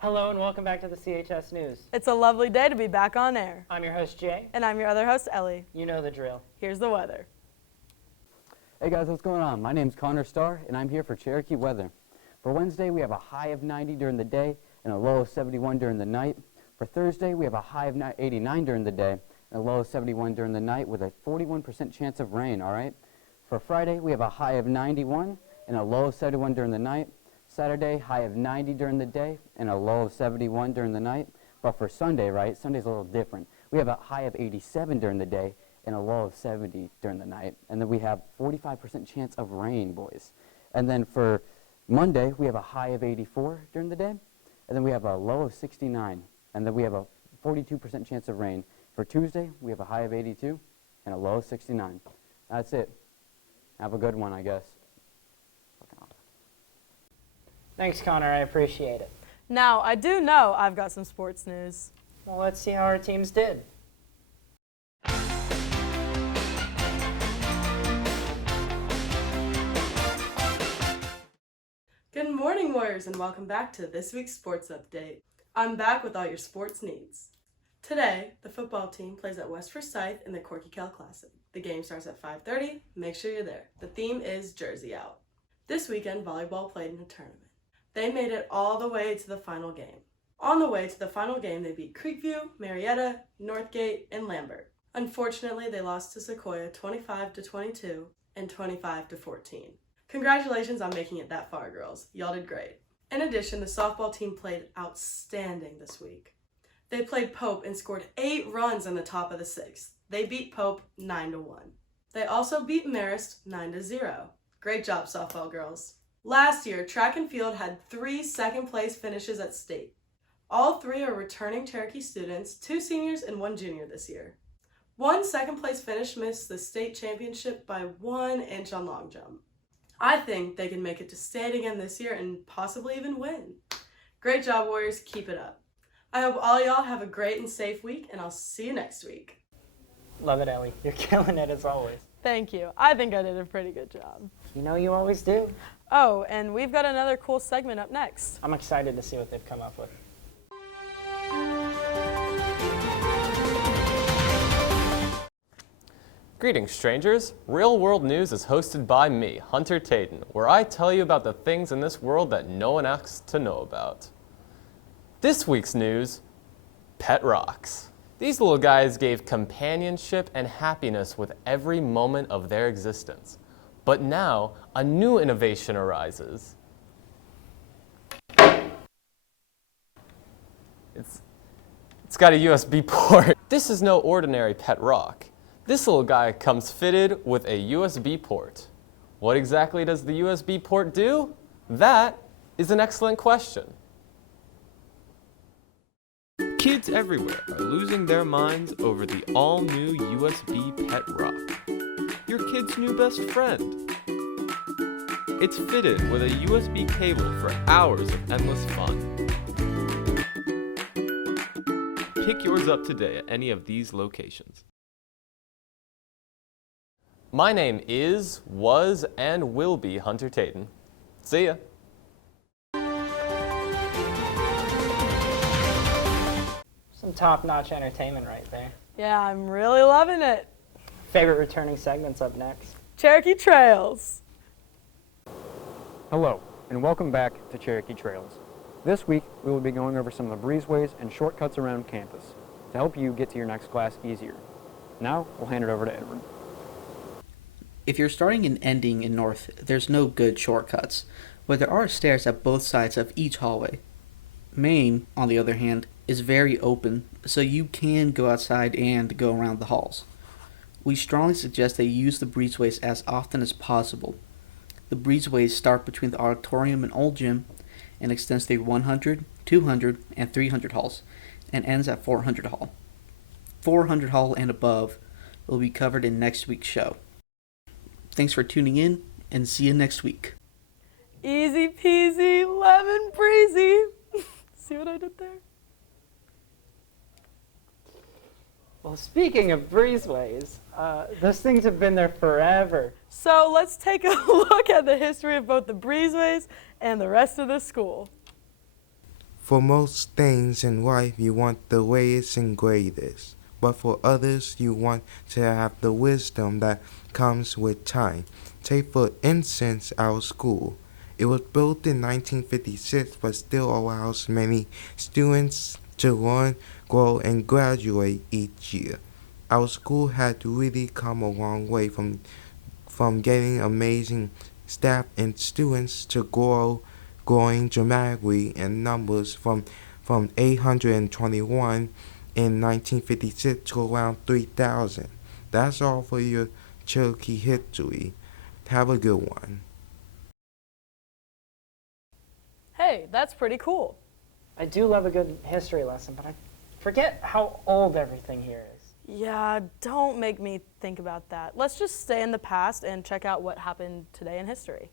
Hello and welcome back to the CHS News. It's a lovely day to be back on air. I'm your host, Jay. And I'm your other host, Ellie. You know the drill. Here's the weather. Hey guys, what's going on? My name's Connor Starr, and I'm here for Cherokee weather. For Wednesday, we have a high of 90 during the day and a low of 71 during the night. For Thursday, we have a high of 89 during the day and a low of 71 during the night with a 41% chance of rain, all right? For Friday, we have a high of 91 and a low of 71 during the night. Saturday, high of 90 during the day and a low of 71 during the night. But for Sunday, right, Sunday's a little different. We have a high of 87 during the day and a low of 70 during the night. And then we have 45% chance of rain, boys. And then for Monday, we have a high of 84 during the day, and then we have a low of 69, and then we have a 42% chance of rain. For Tuesday, we have a high of 82 and a low of 69. That's it. Have a good one, I guess. Thanks, Connor. I appreciate it. Now, I do know I've got some sports news. Well, let's see how our teams did. Good morning, Warriors, and welcome back to this week's sports update. I'm back with all your sports needs. Today, the football team plays at West Forsyth in the Corky Cal Classic. The game starts at 5:30. Make sure you're there. The theme is Jersey Out. This weekend, volleyball played in a tournament. They made it all the way to the final game. On the way to the final game, they beat Creekview, Marietta, Northgate, and Lambert. Unfortunately, they lost to Sequoia 25-22 and 25-14. Congratulations on making it that far, girls. Y'all did great. In addition, the softball team played outstanding this week. They played Pope and scored 8 runs in the top of the 6th. They beat Pope 9-1. They also beat Marist 9-0. Great job, softball girls. Last year, track and field had 3 second-place finishes at state. All 3 are returning Cherokee students, 2 seniors and 1 junior this year. 1 second-place finish missed the state championship by 1 inch on long jump. I think they can make it to state again this year and possibly even win. Great job, Warriors. Keep it up. I hope all y'all have a great and safe week, and I'll see you next week. Love it, Ellie. You're killing it as always. Thank you. I think I did a pretty good job. You know you always do. Oh, and we've got another cool segment up next. I'm excited to see what they've come up with. Greetings, strangers. Real World News is hosted by me, Hunter Tayton, where I tell you about the things in this world that no one asks to know about. This week's news, pet rocks. These little guys gave companionship and happiness with every moment of their existence. But now, a new innovation arises. It's got a USB port. This is no ordinary pet rock. This little guy comes fitted with a USB port. What exactly does the USB port do? That is an excellent question. Kids everywhere are losing their minds over the all-new USB Pet Rock. Your kid's new best friend. It's fitted with a USB cable for hours of endless fun. Pick yours up today at any of these locations. My name is, was, and will be Hunter Tayton. See ya. Some top-notch entertainment right there. Yeah, I'm really loving it. Favorite returning segments up next. Cherokee Trails. Hello, and welcome back to Cherokee Trails. This week, we will be going over some of the breezeways and shortcuts around campus to help you get to your next class easier. Now, we'll hand it over to Edward. If you're starting and ending in North, there's no good shortcuts, but there are stairs at both sides of each hallway. Main, on the other hand, is very open, so you can go outside and go around the halls. We strongly suggest that you use the breezeways as often as possible. The breezeways start between the auditorium and old gym and extends through 100, 200, and 300 halls, and ends at 400 hall. 400 hall and above will be covered in next week's show. Thanks for tuning in, and see you next week. Easy peasy, lemon breezy. See what I did there? Well, speaking of breezeways, those things have been there forever. So let's take a look at the history of both the breezeways and the rest of the school. For most things in life, you want the latest and greatest. But for others, you want to have the wisdom that comes with time. Take for instance our school. It was built in 1956 but still allows many students to learn, grow, and graduate each year. Our school had really come a long way from getting amazing staff and students to growing dramatically in numbers from 821 in 1956 to around 3,000. That's all for your Cherokee history. Have a good one. Hey, that's pretty cool. I do love a good history lesson, but I forget how old everything here is. Yeah, don't make me think about that. Let's just stay in the past and check out what happened today in history.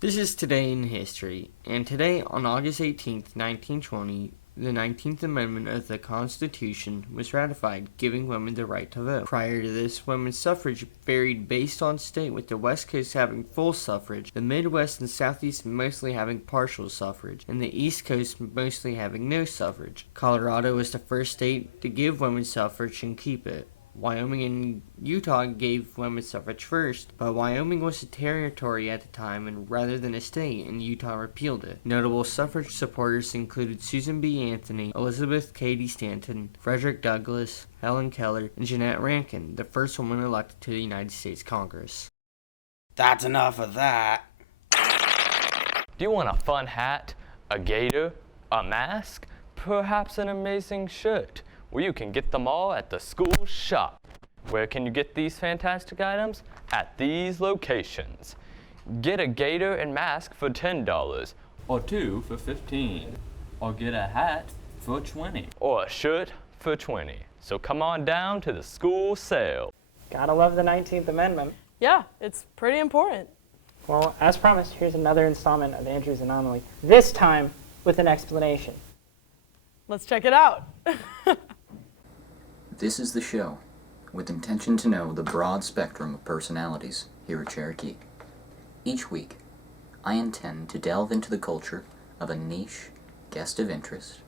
This is Today in History, and today on August 18th, 1920, the 19th Amendment of the Constitution was ratified, giving women the right to vote. Prior to this, women's suffrage varied based on state, with the West Coast having full suffrage, the Midwest and Southeast mostly having partial suffrage, and the East Coast mostly having no suffrage. Colorado was the first state to give women suffrage and keep it. Wyoming and Utah gave women suffrage first, but Wyoming was a territory at the time and rather than a state, and Utah repealed it. Notable suffrage supporters included Susan B. Anthony, Elizabeth Cady Stanton, Frederick Douglass, Helen Keller, and Jeanette Rankin, the first woman elected to the United States Congress. That's enough of that. Do you want a fun hat, a gaiter, a mask, perhaps an amazing shirt? Well, you can get them all at the school shop. Where can you get these fantastic items? At these locations. Get a gaiter and mask for $10, or two for $15, or get a hat for $20, or a shirt for $20. So come on down to the school sale. Gotta love the 19th Amendment. Yeah, it's pretty important. Well, as promised, here's another installment of Andrew's Anomaly, this time with an explanation. Let's check it out. This is the show, with intention to know the broad spectrum of personalities here at Cherokee. Each week, I intend to delve into the culture of a niche guest of interest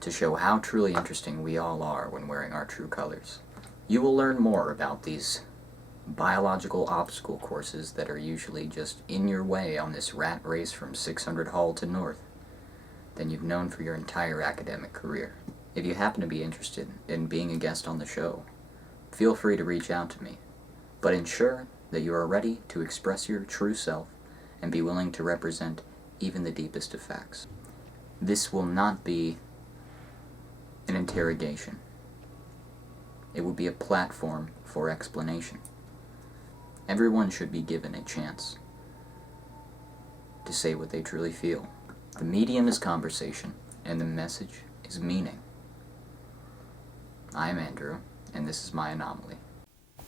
to show how truly interesting we all are when wearing our true colors. You will learn more about these biological obstacle courses that are usually just in your way on this rat race from 600 Hall to North than you've known for your entire academic career. If you happen to be interested in being a guest on the show, feel free to reach out to me, but ensure that you are ready to express your true self and be willing to represent even the deepest of facts. This will not be an interrogation. It will be a platform for explanation. Everyone should be given a chance to say what they truly feel. The medium is conversation, and the message is meaning. I'm Andrew, and this is my Anomaly.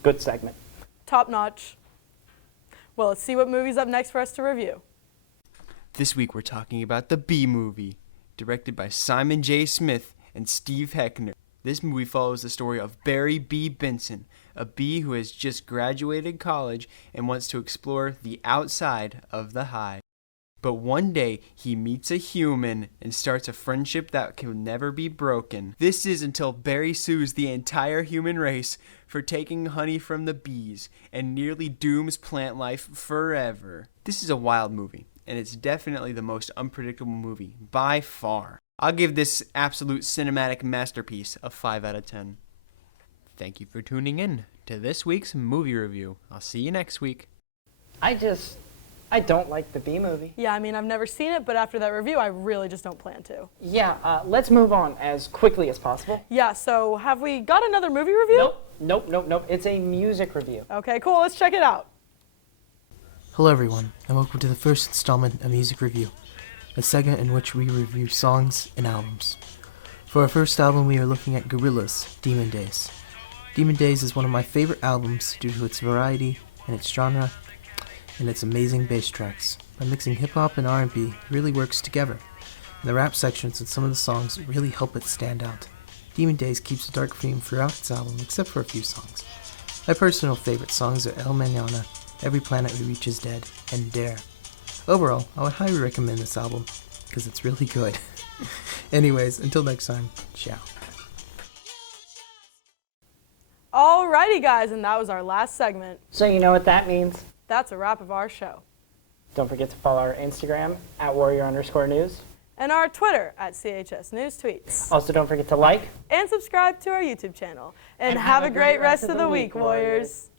Good segment. Top notch. Well, let's see what movie's up next for us to review. This week we're talking about The Bee Movie, directed by Simon J. Smith and Steve Heckner. This movie follows the story of Barry B. Benson, a bee who has just graduated college and wants to explore the outside of the hive. But one day, he meets a human and starts a friendship that can never be broken. This is until Barry sues the entire human race for taking honey from the bees and nearly dooms plant life forever. This is a wild movie, and it's definitely the most unpredictable movie, by far. I'll give this absolute cinematic masterpiece a 5 out of 10. Thank you for tuning in to this week's movie review. I'll see you next week. I don't like the Bee Movie. Yeah, I mean, I've never seen it, but after that review, I really just don't plan to. Yeah, let's move on as quickly as possible. Yeah, so have we got another movie review? Nope. It's a music review. Okay, cool. Let's check it out. Hello, everyone, and welcome to the first installment of Music Review, a segment in which we review songs and albums. For our first album, we are looking at Gorillaz' Demon Days. Demon Days is one of my favorite albums due to its variety and its genre, and its amazing bass tracks. By mixing hip-hop and R&B, it really works together. And the rap sections and some of the songs really help it stand out. Demon Days keeps a dark theme throughout its album, except for a few songs. My personal favorite songs are El Mañana, Every Planet We Reach Is Dead, and Dare. Overall, I would highly recommend this album. because it's really good. Anyways, until next time, ciao. Alrighty, guys, and that was our last segment. So you know what that means. That's a wrap of our show. Don't forget to follow our Instagram at warrior_news. And our Twitter at CHS News Tweets. Also, don't forget to like and subscribe to our YouTube channel. And have a great rest of the week, Warriors.